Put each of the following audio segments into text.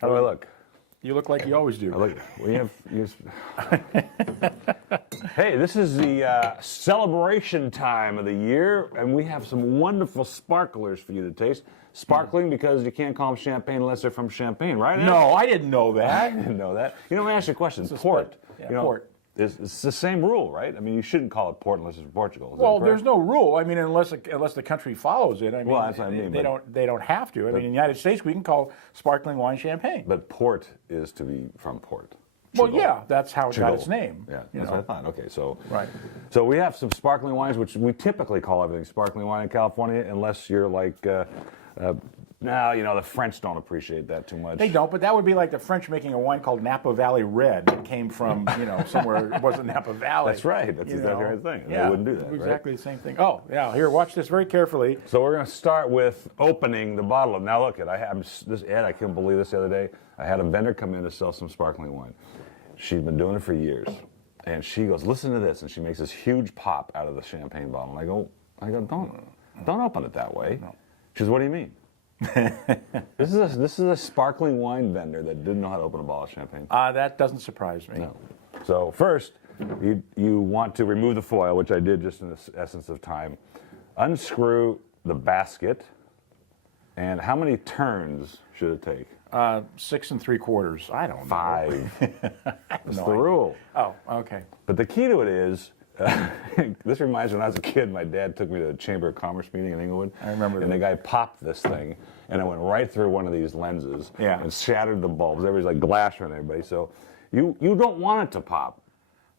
How do I look? You look like you always do. Hey, this is the celebration time of the year, and we have some wonderful sparklers for you to taste. Sparkling because you can't call them champagne unless they're from Champagne, right? Ed? No, I didn't know that. I didn't know that. You know, let me ask you a question. Port. Yeah, port. It's the same rule, right? I mean, you shouldn't call it port unless it's from Portugal. Well, there's no rule. I mean, unless the country follows it. I mean, well, that's what I mean. They don't have to. I mean, in the United States, we can call sparkling wine champagne. But port is to be from port. Well, yeah, that's how it got its name. Yeah, that's what I thought. Okay, so right. So we have some sparkling wines, which we typically call everything sparkling wine in California, unless you're like. No, you know, the French don't appreciate that too much. They don't, but that would be like the French making a wine called Napa Valley Red that came from, somewhere it wasn't Napa Valley. That's right. That's exactly the right thing. Yeah, they wouldn't do that, exactly the same thing. Oh, yeah. Here, watch this very carefully. So we're going to start with opening the bottle. Now look, I couldn't believe this the other day. I had a vendor come in to sell some sparkling wine. She's been doing it for years. And she goes, listen to this. And she makes this huge pop out of the champagne bottle. And I go, don't open it that way. No. She goes, what do you mean? This is a sparkling wine vendor that didn't know how to open a bottle of champagne. That doesn't surprise me. No. So first, you want to remove the foil, which I did just in the essence of time. Unscrew the basket. And how many turns should it take? 6 3/4. I don't know. 5. That's the rule. Oh, okay. But the key to it is, this reminds me when I was a kid, my dad took me to a Chamber of Commerce meeting in Inglewood. I remember that. And the guy popped this thing, and it went right through one of these lenses and shattered the bulbs. Everybody's like glass around everybody. So you don't want it to pop.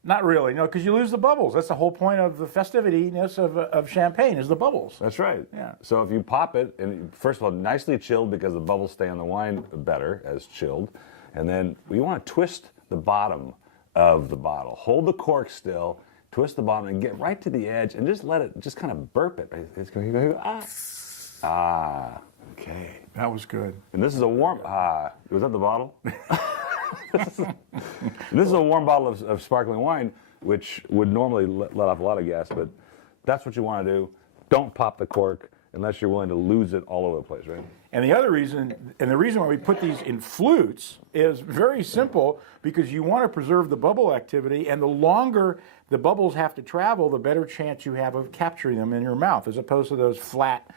Not really, no, because you lose the bubbles. That's the whole point of the festivitiness of champagne is the bubbles. That's right. Yeah. So if you pop it, and first of all, nicely chilled because the bubbles stay on the wine better as chilled. And then you want to twist the bottom of the bottle. Hold the cork still. Twist the bottom and get right to the edge and just let it, just kind of burp it. It's going to go, okay. That was good. And this is a warm, was that the bottle? This is a warm bottle of sparkling wine, which would normally let off a lot of gas, but that's what you want to do. Don't pop the cork unless you're willing to lose it all over the place, right? And the reason why we put these in flutes is very simple, because you want to preserve the bubble activity, and the longer the bubbles have to travel, the better chance you have of capturing them in your mouth, as opposed to those flat,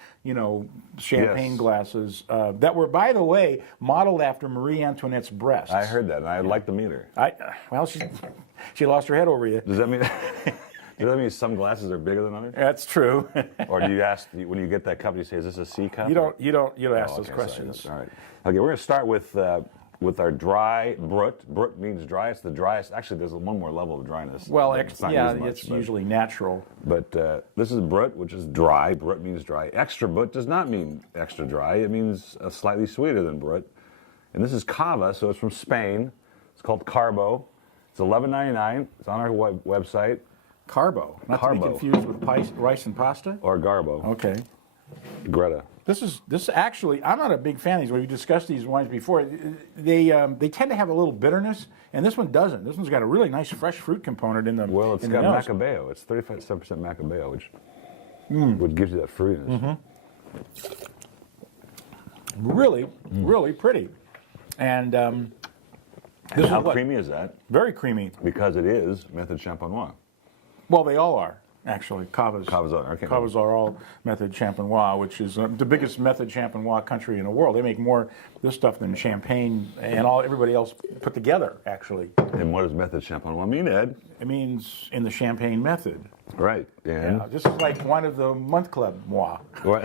champagne glasses that were, by the way, modeled after Marie Antoinette's breasts. I heard that, and I'd like to meet her. She lost her head over you. Does that mean... Does that mean some glasses are bigger than others? That's true. Or do you ask, when you get that cup, you say, is this a C cup? You don't ask those questions. Sorry. All right. Okay, we're going to start with our dry Brut. Brut means dry. It's the driest. Actually, there's one more level of dryness. Well, it's usually natural. But this is Brut, which is dry. Brut means dry. Extra Brut does not mean extra dry. It means slightly sweeter than Brut. And this is Cava, so it's from Spain. It's called Carbo. It's $11.99. It's on our website. Carbo, not to be confused with rice and pasta? Or Garbo. Okay. Greta. This actually, I'm not a big fan of these. We've discussed these wines before. They tend to have a little bitterness, and this one doesn't. This one's got a really nice fresh fruit component in the Well, it's got Macabeo. It's 35% Macabeo, which gives you that fruitiness. Mm-hmm. Really, really pretty. And how creamy is that? Very creamy. Because it is Method Champenois. Well, they all are, actually. Cavas are all Method Champenois, which is the biggest Method Champenois country in the world. They make more this stuff than Champagne and everybody else put together, actually. And what does Method Champenois mean, Ed? It means in the Champagne method. Right. And this is like Wine of the Month Club moi. What?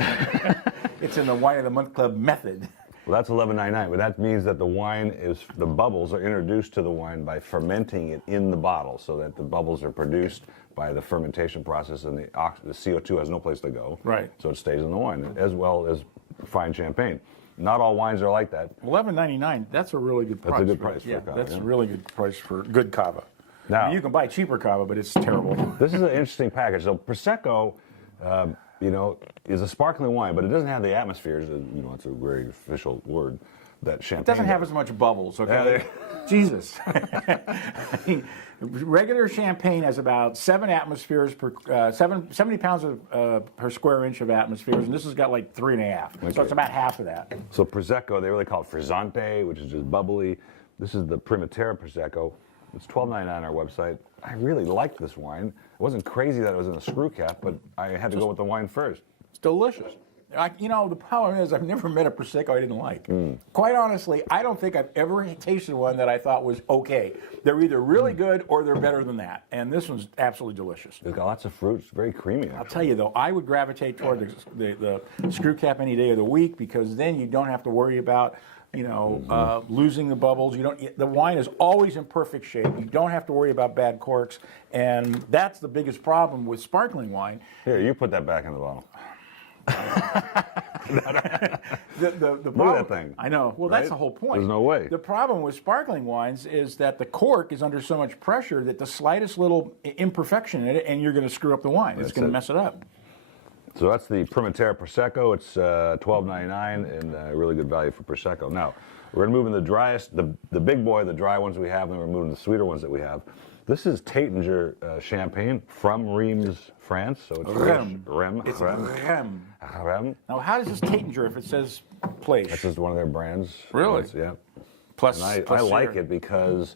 It's in the Wine of the Month Club method. Well, that's $11.99, but that means that the bubbles are introduced to the wine by fermenting it in the bottle, so that the bubbles are produced by the fermentation process, and the CO2 has no place to go. Right. So it stays in the wine, as well as fine champagne. Not all wines are like that. $11.99. That's a really good price. That's a good price for Cava. That's a really good price for good Cava. Now, you can buy cheaper Cava, but it's terrible. This is an interesting package. So Prosecco, is a sparkling wine, but it doesn't have the atmospheres. It's a very official word. that champagne It doesn't have as much bubbles, okay? Jesus. I mean, regular champagne has about 7 atmospheres per 70 pounds per square inch of atmospheres, and this has got like 3.5. Okay. So it's about half of that. So Prosecco, they really call it frizzante, which is just bubbly. This is the Primavera Prosecco. It's $12.99 on our website. I really liked this wine. It wasn't crazy that it was in a screw cap, but I had to go with the wine first. It's delicious. The problem is I've never met a Prosecco I didn't like. Quite honestly, I don't think I've ever tasted one that I thought was okay. They're either really good or they're better than that. And this one's absolutely delicious. It's got lots of fruits, very creamy. Actually. I'll tell you though, I would gravitate toward the screw cap any day of the week, because then you don't have to worry about losing the bubbles. The wine is always in perfect shape. You don't have to worry about bad corks, and that's the biggest problem with sparkling wine. Here, you put that back in the bottle. The Look problem, at that thing. I know. Well, Right? that's the whole point. There's no way. The problem with sparkling wines is that the cork is under so much pressure that the slightest little imperfection in it, and you're going to screw up the wine. It's going to mess it up. So that's the Primavera Prosecco. It's $12.99 and really good value for Prosecco. Now, we're going to move in the driest, the big boy, the dry ones we have, and we're moving to the sweeter ones that we have. This is Taittinger champagne from Reims, France. So it's Rem. It's Rem. Rem. Now, how does this Taittinger if it says place? That's just one of their brands. Really? Yeah. Plus, And plus I like syrup. it because,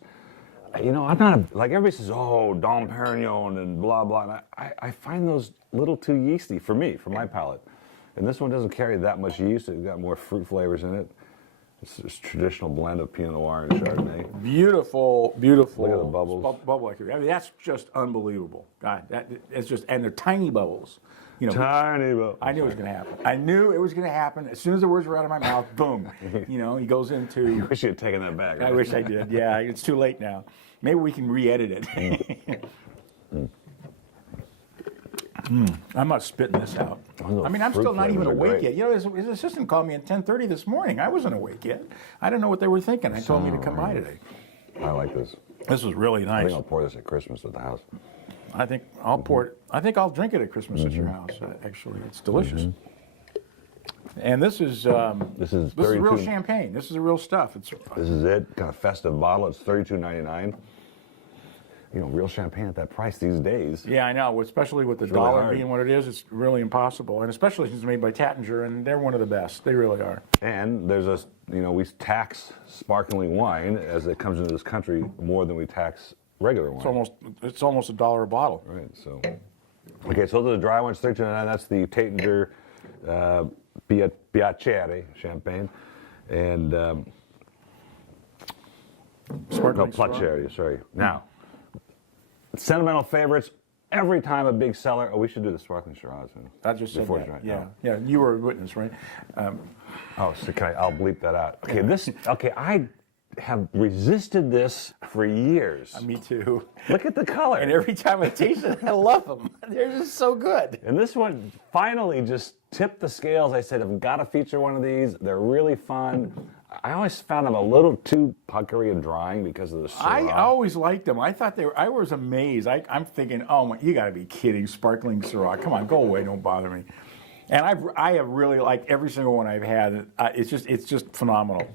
I'm not like everybody says, oh, Dom Perignon and blah, blah. And I find those a little too yeasty for me, for my palate. And this one doesn't carry that much yeast. It's got more fruit flavors in it. It's a traditional blend of Pinot Noir and Chardonnay. Beautiful, beautiful. Look at the bubbles. Bubble activity. I mean, that's just unbelievable. God, it's just, and they're tiny bubbles. Tiny bubbles. I knew it was going to happen. I knew it was going to happen. As soon as the words were out of my mouth, boom. He goes into. I wish you had taken that back. I Right? wish I did. Yeah, it's too late now. Maybe we can re-edit it. I'm not spitting this out. Oh, I mean, I'm fruit still not even flavors are awake great. yet. His assistant called me at 10:30 this morning. I wasn't awake yet. I don't know what they were thinking. I told me to come by today. I like this. This was really I nice. think I'll pour this at Christmas at the house. I think I'll pour it. I think I'll drink it at Christmas at your house. Actually, it's delicious. And this is real champagne. This is the real stuff. This is it. Kind of festive bottle. It's $32.99. Real champagne at that price these days. Yeah, I know. Especially with the really dollar hard. being what it is, it's really impossible. And especially since it's made by Taittinger, and they're one of the best. They really are. And there's we tax sparkling wine as it comes into this country more than we tax regular wine. It's almost $1 a bottle. Right. So, okay. So those are the dry ones. $32.99. That's the Taittinger Piacere champagne, and Sparkling Placere. Sorry. Now, sentimental favorites. Every time a big seller. Oh, we should do the Sparkling Shiraz. I just said before that. it's right. Yeah, Oh. yeah. You were a witness, right? Oh, so I'll bleep that out. Okay, I have resisted this for years. Me too. Look at the color. And every time I taste it, I love them. They're just so good. And this one finally just tipped the scales. I said, I've got to feature one of these. They're really fun. I always found them a little too puckery and drying because of the Syrah. I always liked them. I thought they were. I was amazed. I'm thinking, oh my, you got to be kidding! Sparkling Syrah. Come on, go away. Don't bother me. And I have really liked every single one I've had. It's just phenomenal.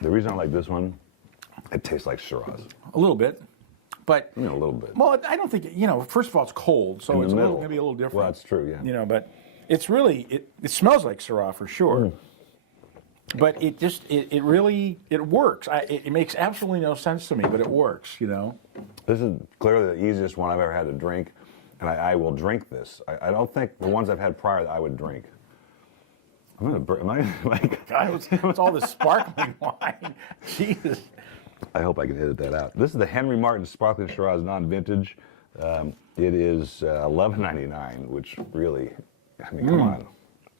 The reason I like this one, it tastes like Shiraz. A little bit, but A little bit. well, I don't think First of all, it's cold, so it's going to be a little different. Well, that's true. Yeah. But it's really it smells like Syrah for sure. But it just it really works. It makes absolutely no sense to me, but it works. This is clearly the easiest one I've ever had to drink, and I will drink this. I don't think the ones I've had prior I would drink. Am I like? God, it's all this sparkling wine. Jesus. I hope I can edit that out. This is the Henry Martin Sparkling Shiraz non-vintage. It is $11.99, which really, come on,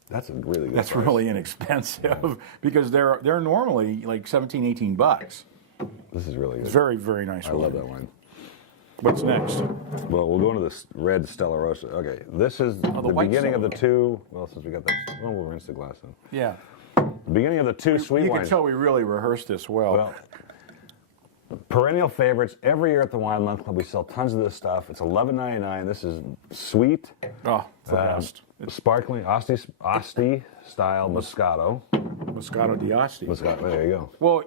that's a really good That's price. really inexpensive because they're normally like $17, $18. This is really good. Very, very nice. I love that wine. What's next? Well, we'll go into this red Stella Rosa. Okay, this is the white beginning of Stella. the two. Well, since we got that, we'll rinse the glass then. Yeah. The beginning of the two sweet You wines. can tell we really rehearsed this well. Well, Perennial favorites every year at the Wine Month Club. We sell tons of this stuff. It's $11.99. This is sweet. Oh, the best. Sparkling Asti style Moscato. Moscato D Asti. Moscato. There you go. Well,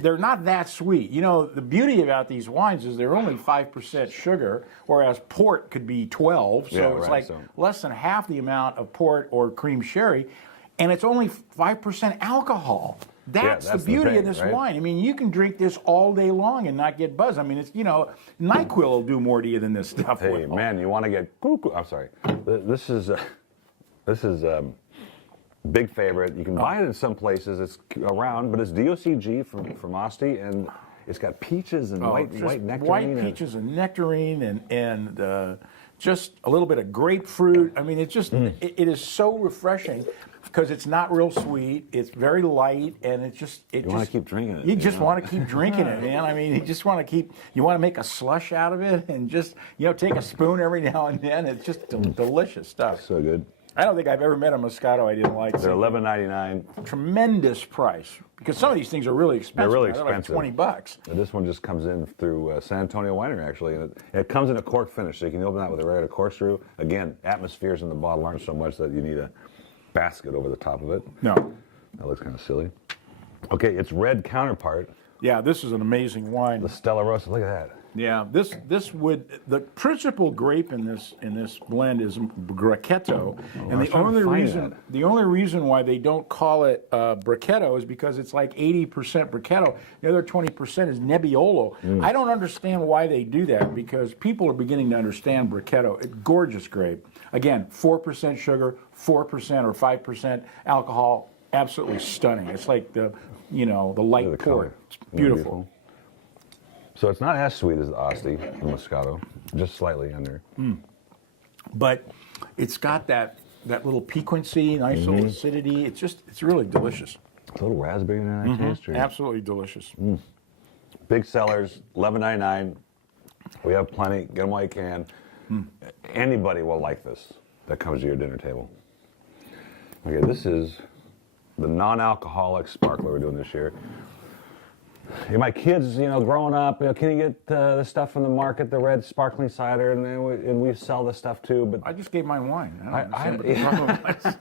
they're not that sweet. You know, the beauty about these wines is they're only 5% sugar, whereas port could be 12. So Yeah, it's right, like so- less than half the amount of port or cream sherry, and it's only 5% alcohol. That's the that's the beauty of thing, this right? wine. I mean, you can drink this all day long and not get buzzed. I mean, it's, you know, NyQuil will do more to you than this stuff Hey, will. man, you want to get cuckoo? I'm sorry. This is big favorite. You can buy it in some places. It's around, but it's DOCG from Asti, and it's got peaches and white nectarine. White peaches and nectarine and just a little bit of grapefruit. I mean, it is so refreshing because it's not real sweet. It's very light, and You want to keep drinking it. You just want to keep drinking it, man. I mean, you want to make a slush out of it and just, you know, take a spoon every now and then. It's just delicious stuff. So good. I don't think I've ever met a Moscato I didn't like. They're $11.99. Tremendous price because some of these things are really expensive. They're really They're like expensive. $20. And this one just comes in through San Antonio Winery, actually. And it comes in a cork finish, so you can open that with a regular corkscrew. Again, atmospheres in the bottle aren't so much that you need a basket over the top of it. No. That looks kind of silly. Okay, its red counterpart, Yeah, this is an amazing wine. the Stella Rosa. Look at that. Yeah, the principal grape in this blend is Brachetto, and I was trying to find that. the only reason why they don't call it Brachetto is because it's like 80% Brachetto. The other 20% is Nebbiolo. I don't understand why they do that because people are beginning to understand Brachetto. It's gorgeous grape. Again, 4% sugar, 4% or 5% alcohol. Absolutely stunning. It's like the light Look at the port. color. It's beautiful. So it's not as sweet as the Asti, the Moscato, just slightly under. But it's got that little piquancy, nice little acidity. It's really delicious. A little raspberry in that taste. Absolutely delicious. Big sellers, $11.99. We have plenty. Get them while you can. Anybody will like this that comes to your dinner table. Okay, this is the non-alcoholic sparkler we're doing this year. My kids, growing up, can you get the stuff from the market, the red sparkling cider, and we sell this stuff too. But I just gave mine wine. I don't understand what the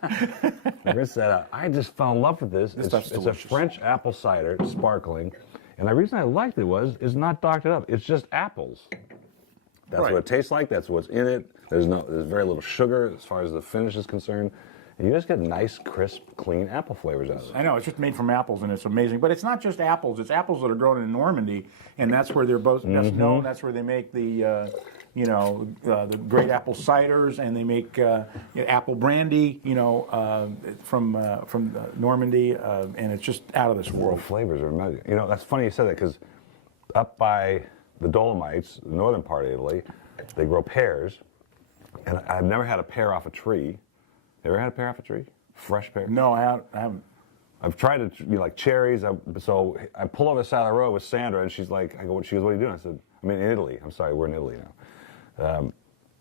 problem was. I just fell in love with this. stuff's It's a delicious. French apple cider, sparkling, and the reason I liked it is not doctored up. It's just apples. That's Right. what it tastes like. That's what's in it. There's very little sugar as far as the finish is concerned. And you just get nice, crisp, clean apple flavors out of it. I know, it's just made from apples and it's amazing. But it's not just apples, it's apples that are grown in Normandy, and that's where they're both best known. That's where they make the great apple ciders, and they make apple brandy, from Normandy, and it's just out of this The world. flavors are amazing. That's funny you said that because up by the Dolomites, the northern part of Italy, they grow pears, and I've never had a pear off a tree. You ever had a pear off a tree? Fresh pear? No, I haven't. I've tried it, like cherries. So I pull over the side of the road with Sandra, and she's like, she goes, what are you doing? I said, I'm in Italy. I'm sorry, we're in Italy now.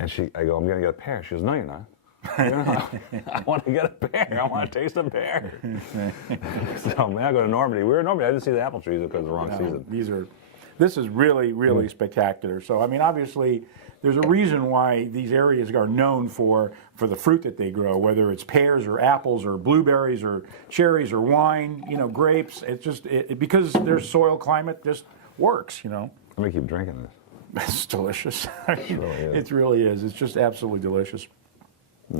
And I go, I'm going to get a pear. She goes, no, you're not. I want to get a pear. I want to taste a pear. So, man, I go to Normandy. We were in Normandy. I didn't see the apple trees because of the wrong season. This is really, really spectacular. So, I mean, obviously, there's a reason why these areas are known for the fruit that they grow, whether it's pears or apples or blueberries or cherries or wine, grapes. It's just because their soil climate just works. I'm going to keep drinking this. It's delicious. It really is. It's just absolutely delicious.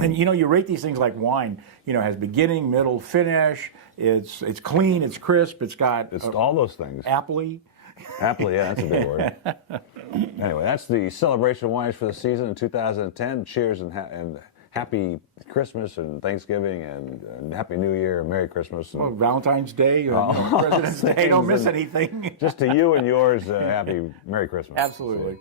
And you rate these things like wine. Has beginning, middle, finish. It's clean. It's crisp. It's got all those things. appley. Happily, yeah, that's a big word. Anyway, that's the celebration of wines for the season in 2010. Cheers and happy Christmas and Thanksgiving and Happy New Year and Merry Christmas. And Valentine's Day, President's Day. Don't miss anything. just to you and yours, happy Merry Christmas. Absolutely.